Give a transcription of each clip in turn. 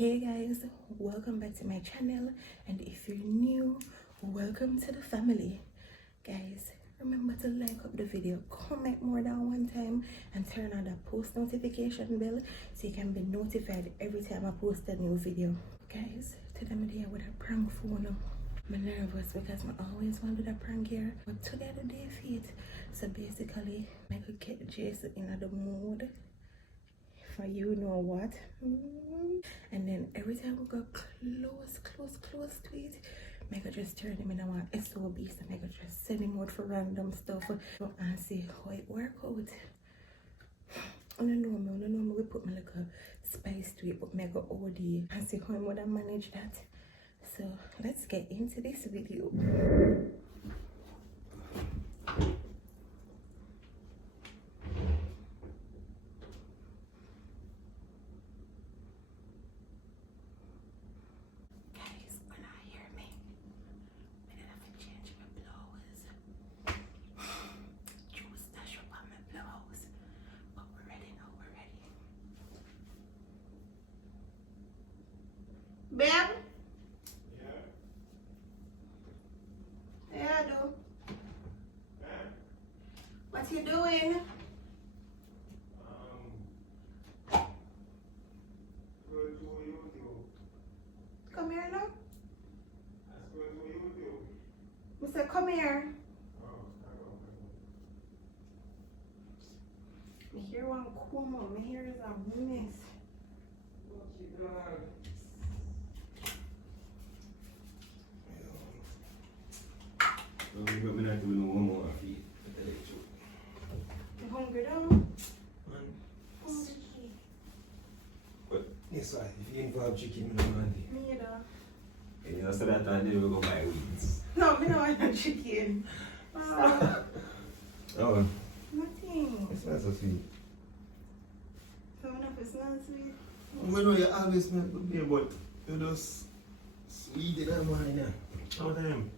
Hey guys, welcome back to my channel, and if you're new, welcome to the family. Guys, remember to like up the video, comment more than one time, and turn on the post notification bell so you can be notified every time I post a new video. Guys, today I'm here with a prank phone. I'm nervous because I always want to do a prank here, but today the day fit. So basically I could get Jason in the mood for you know what. And then every time we go close to it, I could just turn him in one SOB, so I could just send him out for random stuff and see how it work out. I don't know, we put my little spice to it, but I go OD and see how I would manage that. So let's get into this video. Babe? Yeah. Yeah, I do. Yeah. What you doing? Come here now. I said, come here. My hair won't comb out. My hair is a mess. But we're not doing one more feet. You hungry though? Hungry. But yes, right. If you ain't for chicken, I don't want it. Me either. And you know, so that time they will go buy weeds. No, me don't want no chicken. Oh. Nothing. It's not so sweet. So enough, it's not sweet. I know you always make good beer, but you just sweet it that morning now. All the time.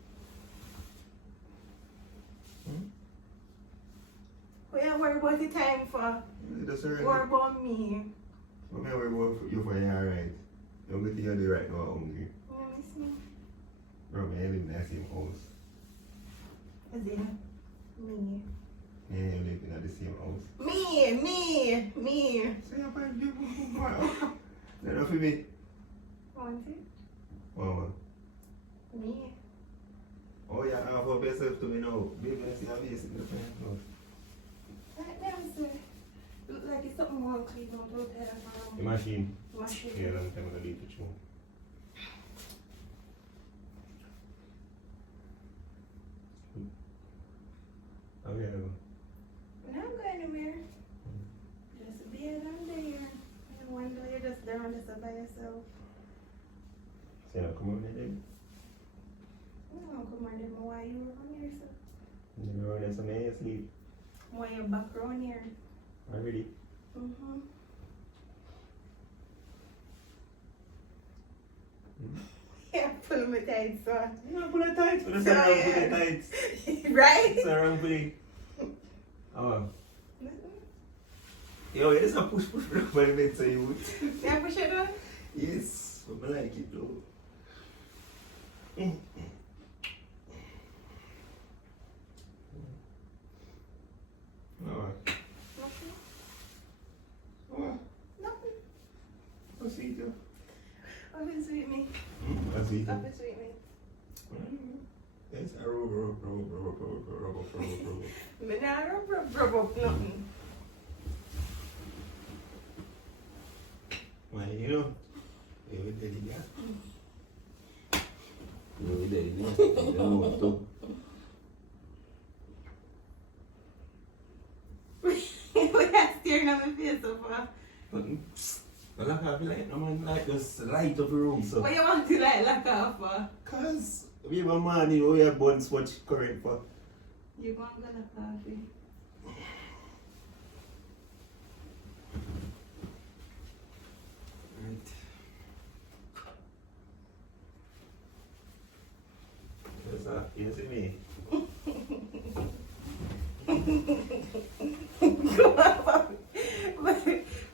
What you worry about the time for? That's alright. Worry about me. But I worry about you for you alright. The only thing you do right now, I'm hungry. Let me see. Bro, man, I live in that same house. Is it me? Yeah, you live in the same house. Me. So you're fine, you That's not for me. Want it? Wow. Me. Oh, yeah, I have a yourself to me now. Baby, I see how you in the front house. Let me see. Look like it's something more clean out there. The machine. Machine. Yeah, long time ago, leave it show. Oh, yeah. When I'm going anywhere, just be down there. And one day you're just down just by yourself. So, you come over there? I don't come on there, why you were on here, so? You go there, so may you sleep. Why you're back around here? Already? Mm-hmm. Yeah, pull my tights on. You don't pull it tight. But it's not wrong pull it tight. Right? It's not wrong pull it. Oh. Yo, it is a push by the bed, so you would. Yeah, push it on? Yes, but I like it though. Nothing. Oh, Nothing. what's it do? Up and sweet me. What's it Up do? and sweet me. It's a rub. But now rub up nothing. Why, you know? You're daddy, yeah? You're daddy, yeah? You don't want to. What are staring at my face so far? But like I feel like no man like just light up the room, so. What you want to like lock off for? Cause we have a man who have buns much correct for. You want to lock off it? Right. Yes, you see me?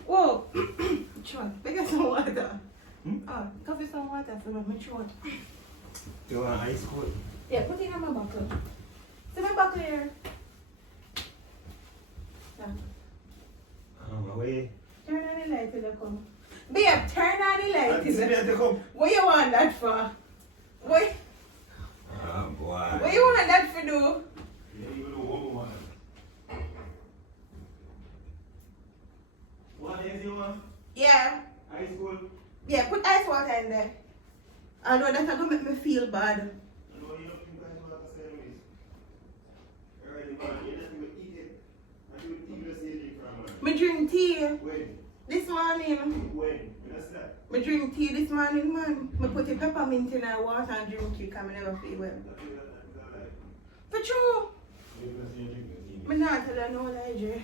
Whoa! Sure, pick up some water. Oh, coffee some water for my throat. You want ice cold? Yeah, put it in my buckle. See my buckle here. Yeah. Wait. Turn on the light till you come. Babe, turn on the light till you to come. What you want that for? What? Oh, boy. What you want that for do? Yeah, you know what one. What else you want? Yeah. Ice cold? Yeah, put ice water in there. I know that's gonna make me feel bad. I know you don't think ice water sandwich. Alright, man, you just will eat it. And you will eat the sandwich from man. Me drink tea When? this morning. When? What's that? Me drink tea this morning, man. Me put the peppermint in the water and drink it because I never feel well. For true. Me not tell her no lie, Jay.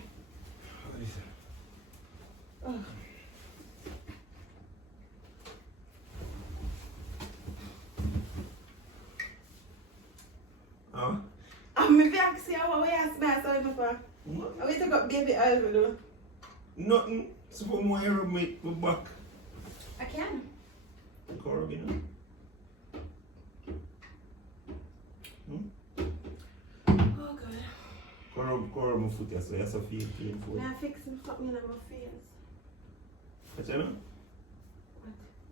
Oh. Huh? I'm me vex you what we ask me so before. What? I we took up baby oil for do. Nothing. So for more hair make my back. I can. Correct, you know? Oh god. Correct my foot, so that's a feel painful. Now fix something in my face. What you know?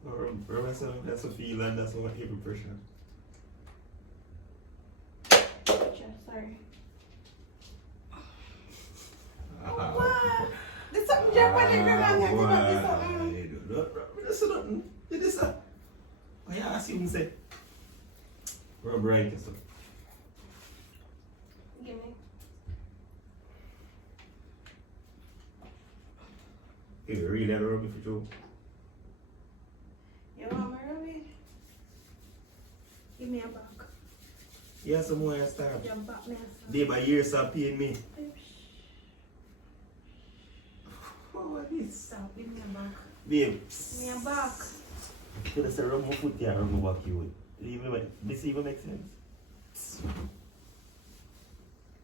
What? Or that's a feel and that's what every pressure. Sorry. Oh, what? There's something jump on the ground. I'm going to something. That's nothing. It is that. Oh, yeah, I see what you say. Rub right and stuff. Give me. You really had a rub for you. You want my rubbish? Give me a back. Yeah, some more start. Jump back me. They by years start paying me. Oh, what is? Stop, give me a back. Babe. Give me a back. Should I say rub my foot here, rub my back you would. This even makes sense?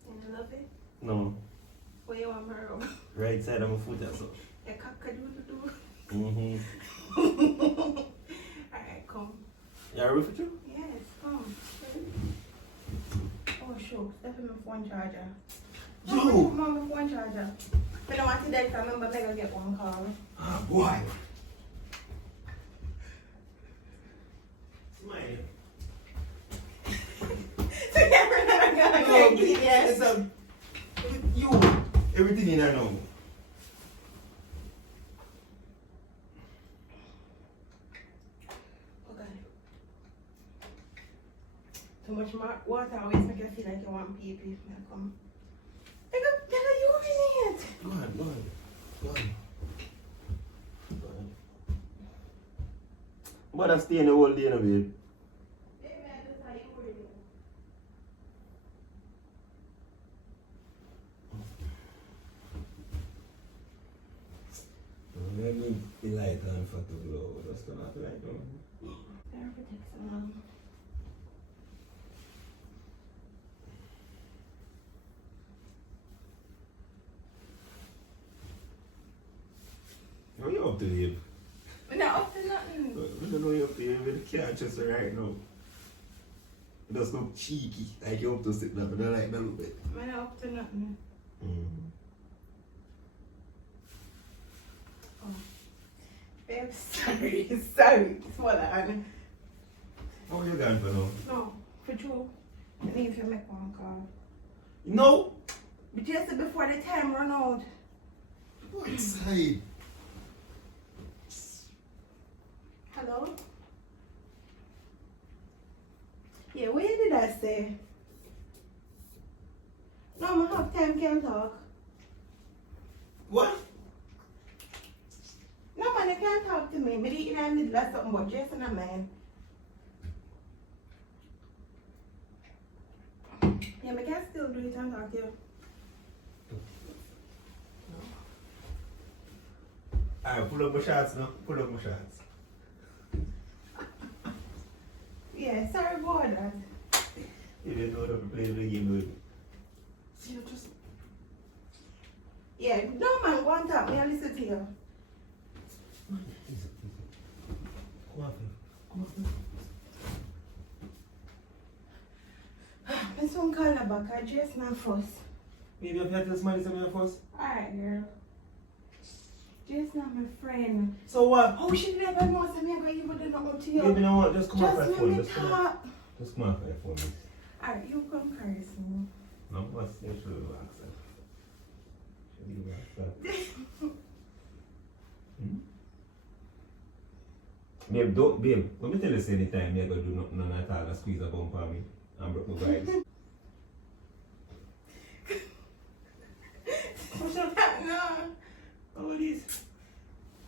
You love it? No. Where you want my rub? Right side of my foot or so. A cock-a-doodle-doo. Mm-hmm. Alright, come. You are ready for you? Yes, come. Oh, sure. That's my phone charger. You! My phone charger. I don't want to dead, I remember I gotta get one call. Ah, boy. Smile. No, Yes. it's you. Everything in there now. Okay. Too much water always make you feel like you want pee-pee. Now come. Take a urinate. Go on, go on. Go on. Go on. But I'm staying the whole day, no, babe. Maybe the light on for the glow. Just turn off the light on. Hair protection. What are you up to, babe? We're not up to nothing. I don't know you're up to, babe. You can't just right now. It does look cheeky. Like you're up to sit down, but I like that look bit. We're not up to nothing. Oh. Babe, sorry. Sorry. Swallow. How are you going for now? No, for true. I think if you make one call. No! But just before the time run out. What side? Hello? Yeah, what did I say? No, I have time, can't talk. What? No, man, you can't talk to me. But in the middle of something but Jason and man. Yeah, I can still do it and talk to you. Alright, pull up my shots now. Pull up my shots. Yeah, sorry about that. You didn't know that we played the game with. See, you just. Yeah, no man, go and talk. Me, I listen to you. My son call her back. I just not first. Maybe you have to tell somebody something first. Alright, girl. Just not my friend. So what? Oh, she never knows that I'm going to even do nothing to you. Baby, no what? Just come off Just my phone. let me talk. Just come off my phone. Miss. Alright, you come first. No, what's the should relax? Should you relax? Babe, don't, babe, let me tell you, say anytime you're going to do nothing at all, squeeze a bump on me and break my vibes. No. How it is?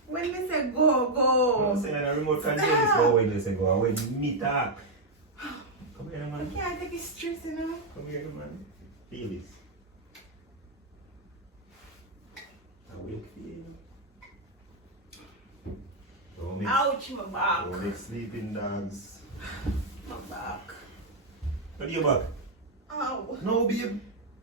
When we say go, go. I'm saying the remote control is go when you say go. When me talk. Come here, I man. can't take it stress, you know. Come here, man. Feel this. I will feel. Don't make, Ouch, my back. don't make sleeping dogs. My back. What do you back? Ow. No, babe.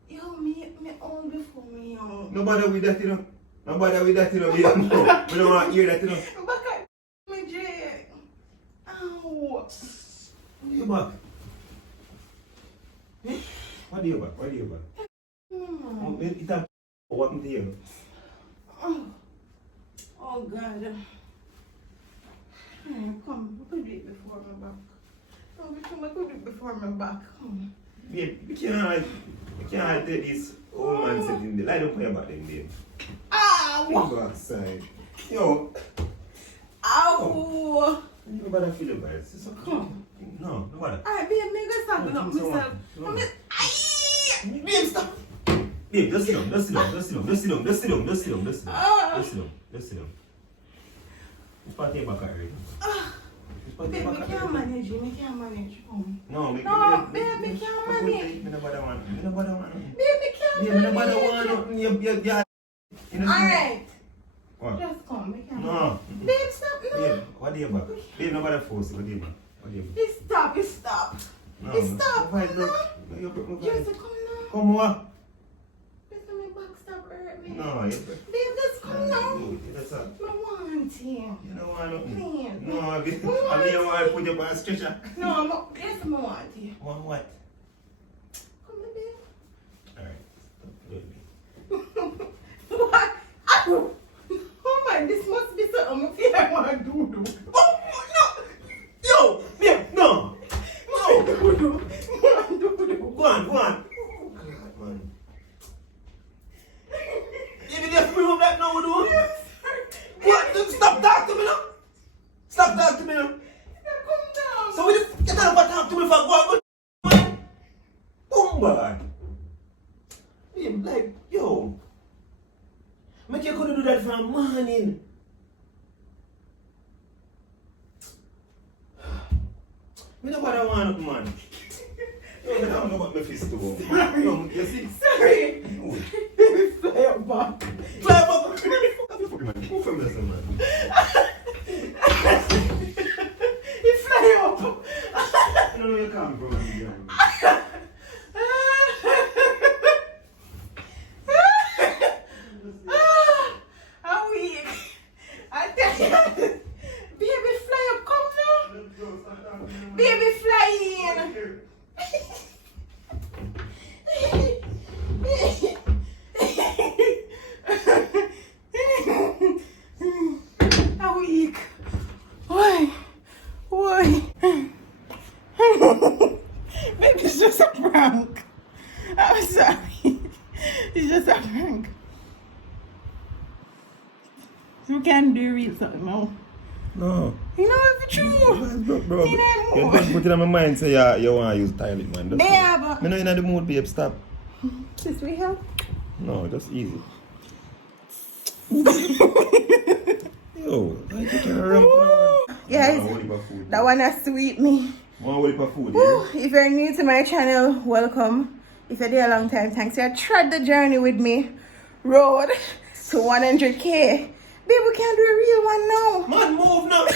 Yo, me own before me, yo. No bother with that, you know. No bother with that, you know. We don't want to hear that, you know. Back at me, Jay. Ow. What do you back? What do you back? What do you back? Oh, it's a what happened to you? Oh, God. Come, we could do it before my back. No, we could do it before my back. Come. Babe, we can't take this old man sitting there. Lie down for your back then, babe. Ow! Go outside. Yo. Ow! You better feel it, guys. It's okay. Come. No, no matter. Alright, babe, make us stop No, up so myself. no. Babe, stop! Babe, just sit down, just sit down, just sit down, just sit down, just sit down, just sit down, just sit down, just sit down, just sit down. It's part of your back already. It's part of Babe, your we back can't already. manage you, we can't manage you. No, No, babe, we can't manage. Me no bother want. Me no bother want. Babe, we can't Babe, me no bother manage. want. You know. Alright. What? Just come, we can't. No. Babe, stop, no. Babe, what do you back? Babe, no bother force. What do you back? What do you back? He stop. No, He stop. no, Come no, now. no, you broke my Just vibes. come now. Come what? Just let me back stop hurt me. No, you broke. Babe, just come now. That's all. I want him. You don't want nothing. Please. No, I mean, want to put you on a stretcher. No, yes, I want him. Want what? Come here, babe. Alright. Stop doing me. What? Ow! Oh my, this must be something I want to do. Oh, no! Yo! Babe, no! No! Do. Go on, go on. God, man. Baby, just remove that now, do. What? Stop talking to me now. Stop talking to me now. Come down. So we just get out of talk to me for go on. Boom, boy. Babe, like, yo. Make you couldn't do that for a morning. Me no bother want up, man. Yo, I don't know about my fist to go. Yo, you see? Sorry. No. Baby, fly up back. Fly back. Move from this, man. He fly up. I don't know where you come from. Man. How weak. I tell you. Baby, fly up. Come now. Baby, fly in. How weak. Why? Why? Maybe it's just a prank. I'm sorry. It's just a prank. You can't do real something now. No. You know it's true. Bro, See that you more. just put it on my mind, say you want to use toilet, man. That's Babe. all. Me know you're in the mood, babe. Stop. This we have. No, just easy. Yo, I take a ramp. Guys, that one has sweet me. One way for food, Woo, yeah? if you're new to my channel, welcome. If you're there a long time, thanks. You tried the journey with me. Road to 100K. Babe, we can't do a real one now. Man, move now.